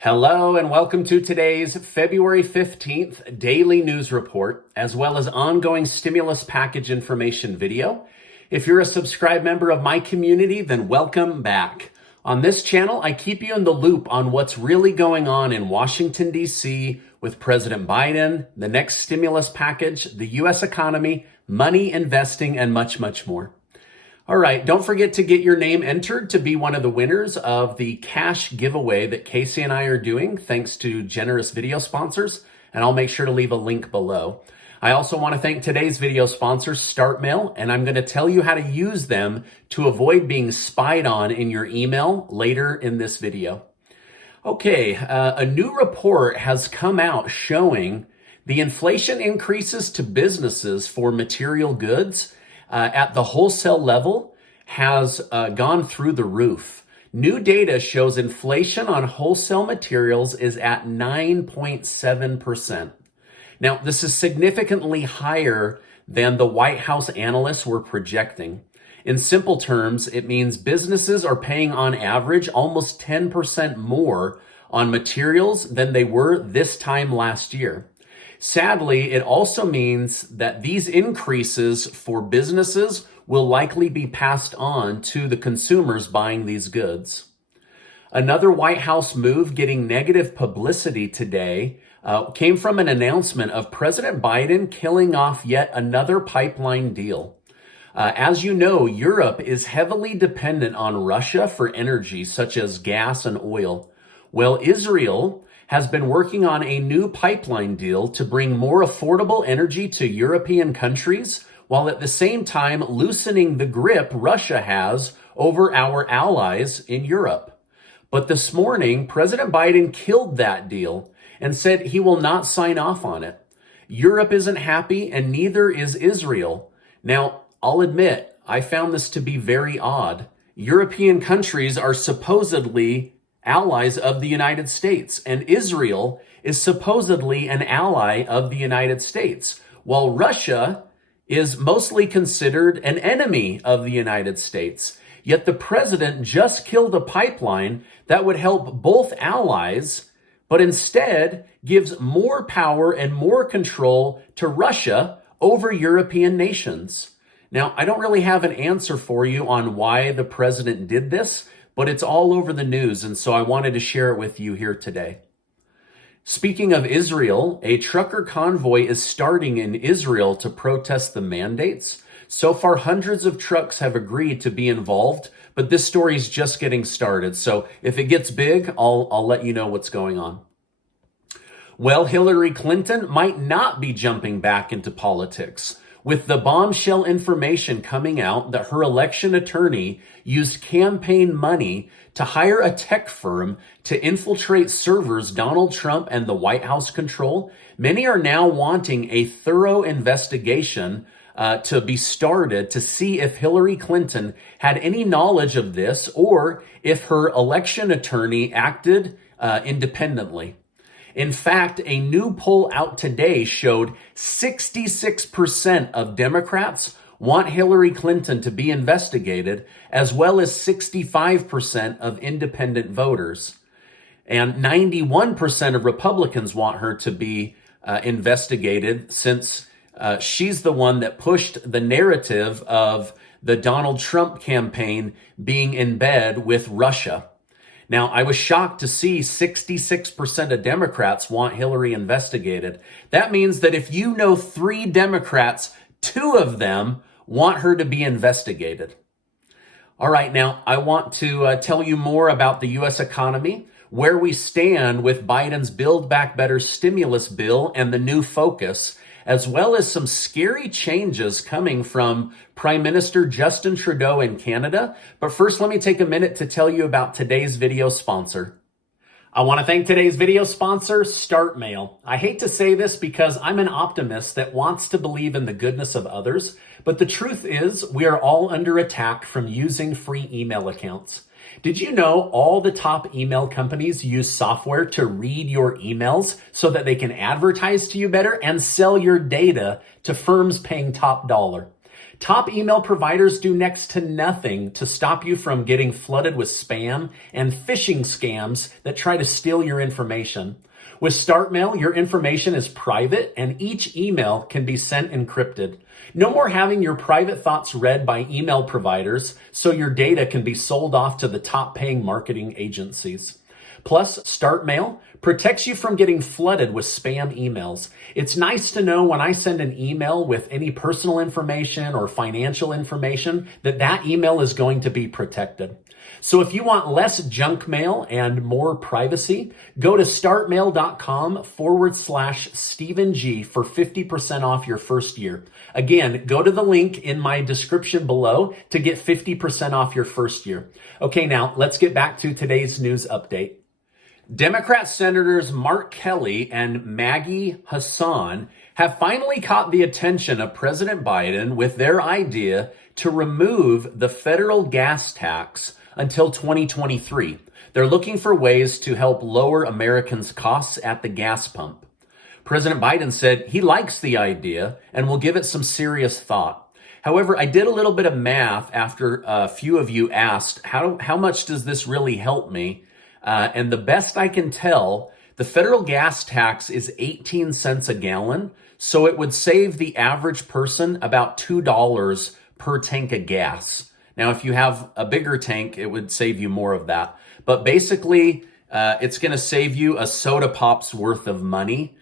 Hello and welcome to today's February 15th daily news report, as well as ongoing stimulus package information video. If you're a subscribed member of my community, then welcome back. On this channel, I keep you in the loop on what's really going on in Washington, D.C. with President Biden, the next stimulus package, the U.S. economy, money, investing, and much, much more. All right, don't forget to get your name entered to be one of the winners of the cash giveaway that Casey and I are doing, thanks to generous video sponsors, and I'll make sure to leave a link below. I also want to thank today's video sponsors, StartMail, and I'm going to tell you how to use them to avoid being spied on in your email later in this video. Okay, a new report has come out showing the inflation increases to businesses for material goods at the wholesale level has gone through the roof. New data shows inflation on wholesale materials is at 9.7%. Now, this is significantly higher than the White House analysts were projecting. In simple terms, it means businesses are paying on average almost 10% more on materials than they were this time last year. Sadly, it also means that these increases for businesses will likely be passed on to the consumers buying these goods. Another White House move getting negative publicity today came from an announcement of President Biden killing off yet another pipeline deal. As you know, Europe is heavily dependent on Russia for energy, such as gas and oil. Well, Israel has been working on a new pipeline deal to bring more affordable energy to European countries, while at the same time loosening the grip Russia has over our allies in Europe. But this morning, President Biden killed that deal and said he will not sign off on it. Europe isn't happy, and neither is Israel. Now, I'll admit, I found this to be very odd. European countries are supposedly allies of the United States, and Israel is supposedly an ally of the United States, while Russia is mostly considered an enemy of the United States. Yet the president just killed a pipeline that would help both allies, but instead gives more power and more control to Russia over European nations. Now, I don't really have an answer for you on why the president did this, but it's all over the news, and so I wanted to share it with you here today. Speaking of Israel, a trucker convoy is starting in Israel to protest the mandates. So far, hundreds of trucks have agreed to be involved, but this story is just getting started. So if it gets big, I'll let you know what's going on. Well, Hillary Clinton might not be jumping back into politics, with the bombshell information coming out that her election attorney used campaign money to hire a tech firm to infiltrate servers Donald Trump and the White House control. Many are now wanting a thorough investigation to be started to see if Hillary Clinton had any knowledge of this or if her election attorney acted independently. In fact, a new poll out today showed 66% of Democrats want Hillary Clinton to be investigated, as well as 65% of independent voters. And 91% of Republicans want her to be investigated, since she's the one that pushed the narrative of the Donald Trump campaign being in bed with Russia. Now, I was shocked to see 66% of Democrats want Hillary investigated. That means that if you know 3 Democrats, 2 of them want her to be investigated. All right, now I want to tell you more about the U.S. economy, where we stand with Biden's Build Back Better stimulus bill and the new focus, as well as some scary changes coming from Prime Minister Justin Trudeau in Canada. But first, let me take a minute to tell you about today's video sponsor. I want to thank today's video sponsor, StartMail. I hate to say this because I'm an optimist that wants to believe in the goodness of others, but the truth is we are all under attack from using free email accounts. Did you know all the top email companies use software to read your emails so that they can advertise to you better and sell your data to firms paying top dollar? Top email providers do next to nothing to stop you from getting flooded with spam and phishing scams that try to steal your information. With StartMail, your information is private and each email can be sent encrypted. No more having your private thoughts read by email providers so your data can be sold off to the top paying marketing agencies. Plus, StartMail protects you from getting flooded with spam emails. It's nice to know when I send an email with any personal information or financial information that email is going to be protected. So if you want less junk mail and more privacy, go to startmail.com/Stephen G for 50% off your first year. Again, go to the link in my description below to get 50% off your first year. Okay, now let's get back to today's news update. Democrat Senators Mark Kelly and Maggie Hassan have finally caught the attention of President Biden with their idea to remove the federal gas tax until 2023. They're looking for ways to help lower Americans' costs at the gas pump. President Biden said he likes the idea and will give it some serious thought. However, I did a little bit of math after a few of you asked, how much does this really help me? And the best I can tell, the federal gas tax is 18 cents a gallon. So it would save the average person about $2 per tank of gas. Now, if you have a bigger tank, it would save you more of that. But basically, it's going to save you a soda pop's worth of money.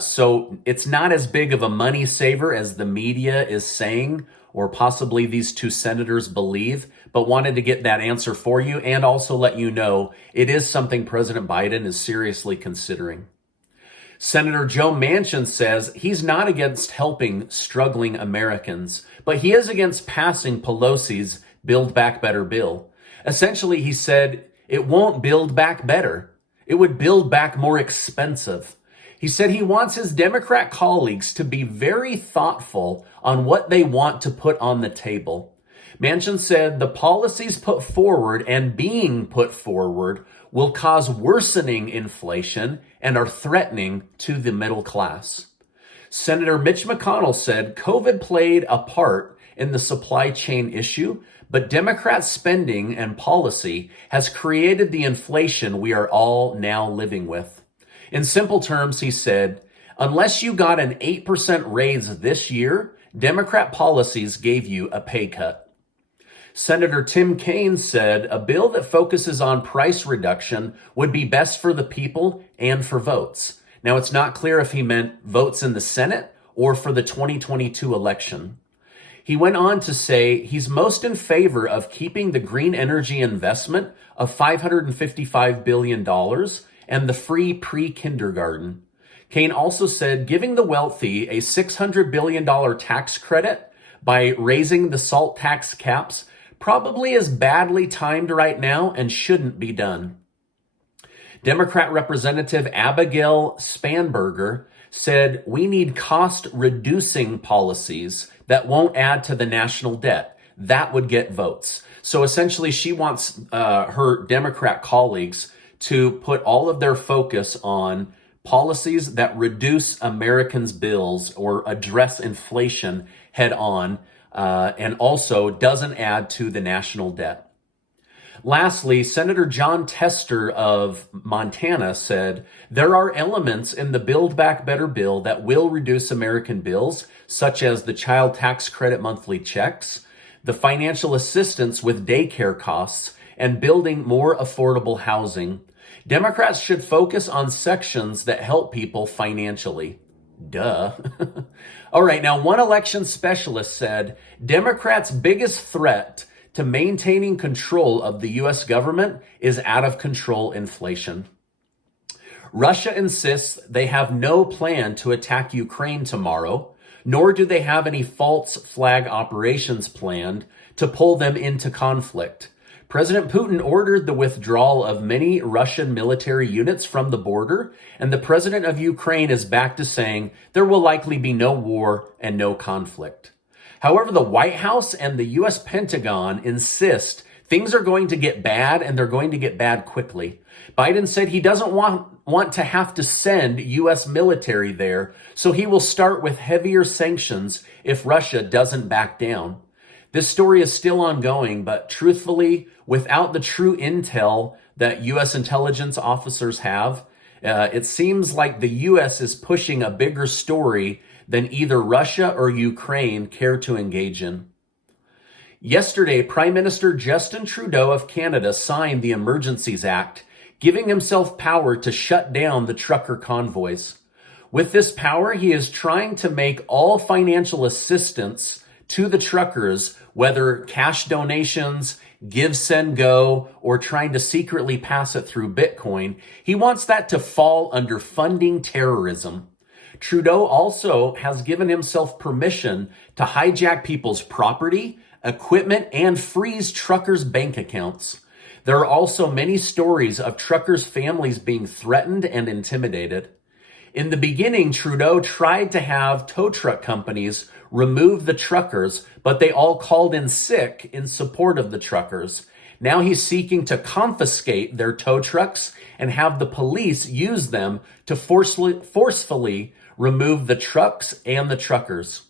So it's not as big of a money saver as the media is saying, or possibly these two senators believe, but wanted to get that answer for you and also let you know it is something President Biden is seriously considering. Senator Joe Manchin says he's not against helping struggling Americans, but he is against passing Pelosi's Build Back Better bill. Essentially, he said it won't build back better. It would build back more expensive. He said he wants his Democrat colleagues to be very thoughtful on what they want to put on the table. Manchin said the policies put forward and being put forward will cause worsening inflation and are threatening to the middle class. Senator Mitch McConnell said COVID played a part in the supply chain issue, but Democrat spending and policy has created the inflation we are all now living with. In simple terms, he said, unless you got an 8% raise this year, Democrat policies gave you a pay cut. Senator Tim Kaine said a bill that focuses on price reduction would be best for the people and for votes. Now, it's not clear if he meant votes in the Senate or for the 2022 election. He went on to say he's most in favor of keeping the green energy investment of $555 billion and the free pre-kindergarten. Kaine also said giving the wealthy a $600 billion tax credit by raising the SALT tax caps probably is badly timed right now and shouldn't be done. Democrat Representative Abigail Spanberger said we need cost-reducing policies that won't add to the national debt. That would get votes. So essentially, she wants her Democrat colleagues to put all of their focus on policies that reduce Americans' bills or address inflation head on, and also doesn't add to the national debt. Lastly, Senator John Tester of Montana said, there are elements in the Build Back Better bill that will reduce American bills, such as the child tax credit monthly checks, the financial assistance with daycare costs, and building more affordable housing. Democrats should focus on sections that help people financially. Duh. All right, now one election specialist said Democrats' biggest threat to maintaining control of the U.S. government is out of control inflation. Russia insists they have no plan to attack Ukraine tomorrow, nor do they have any false flag operations planned to pull them into conflict. President Putin ordered the withdrawal of many Russian military units from the border, and the president of Ukraine is back to saying there will likely be no war and no conflict. However, the White House and the U.S. Pentagon insist things are going to get bad and they're going to get bad quickly. Biden said he doesn't want want to have to send U.S. military there, so he will start with heavier sanctions if Russia doesn't back down. This story is still ongoing, but truthfully, without the true intel that U.S. intelligence officers have, it seems like the U.S. is pushing a bigger story than either Russia or Ukraine care to engage in. Yesterday, Prime Minister Justin Trudeau of Canada signed the Emergencies Act, giving himself power to shut down the trucker convoys. With this power, he is trying to make all financial assistance to the truckers, whether cash donations, give, send, go, or trying to secretly pass it through Bitcoin, he wants that to fall under funding terrorism. Trudeau also has given himself permission to hijack people's property, equipment, and freeze truckers' bank accounts. There are also many stories of truckers' families being threatened and intimidated. In the beginning, Trudeau tried to have tow truck companies remove the truckers, but they all called in sick in support of the truckers. Now he's seeking to confiscate their tow trucks and have the police use them to forcefully remove the trucks and the truckers.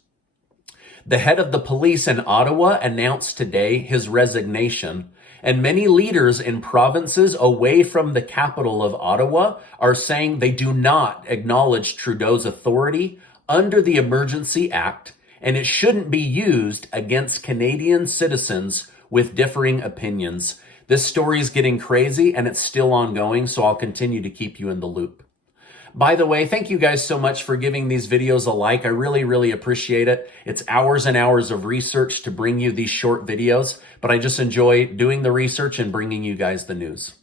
The head of the police in Ottawa announced today his resignation, and many leaders in provinces away from the capital of Ottawa are saying they do not acknowledge Trudeau's authority under the Emergency Act, and it shouldn't be used against Canadian citizens with differing opinions. This story is getting crazy and it's still ongoing, so I'll continue to keep you in the loop. By the way, thank you guys so much for giving these videos a like. I really appreciate it. It's hours and hours of research to bring you these short videos, but I just enjoy doing the research and bringing you guys the news.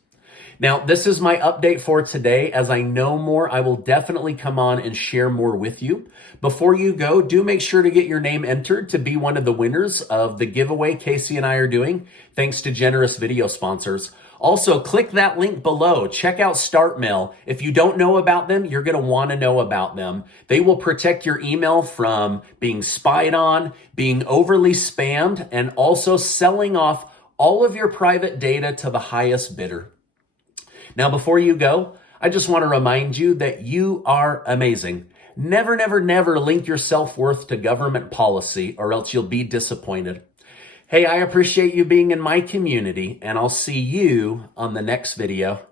Now, this is my update for today. As I know more, I will definitely come on and share more with you. Before you go, do make sure to get your name entered to be one of the winners of the giveaway Casey and I are doing, thanks to generous video sponsors. Also, click that link below. Check out StartMail. If you don't know about them, you're going to want to know about them. They will protect your email from being spied on, being overly spammed, and also selling off all of your private data to the highest bidder. Now, before you go, I just want to remind you that you are amazing. Never link your self-worth to government policy, or else you'll be disappointed. Hey, I appreciate you being in my community, and I'll see you on the next video.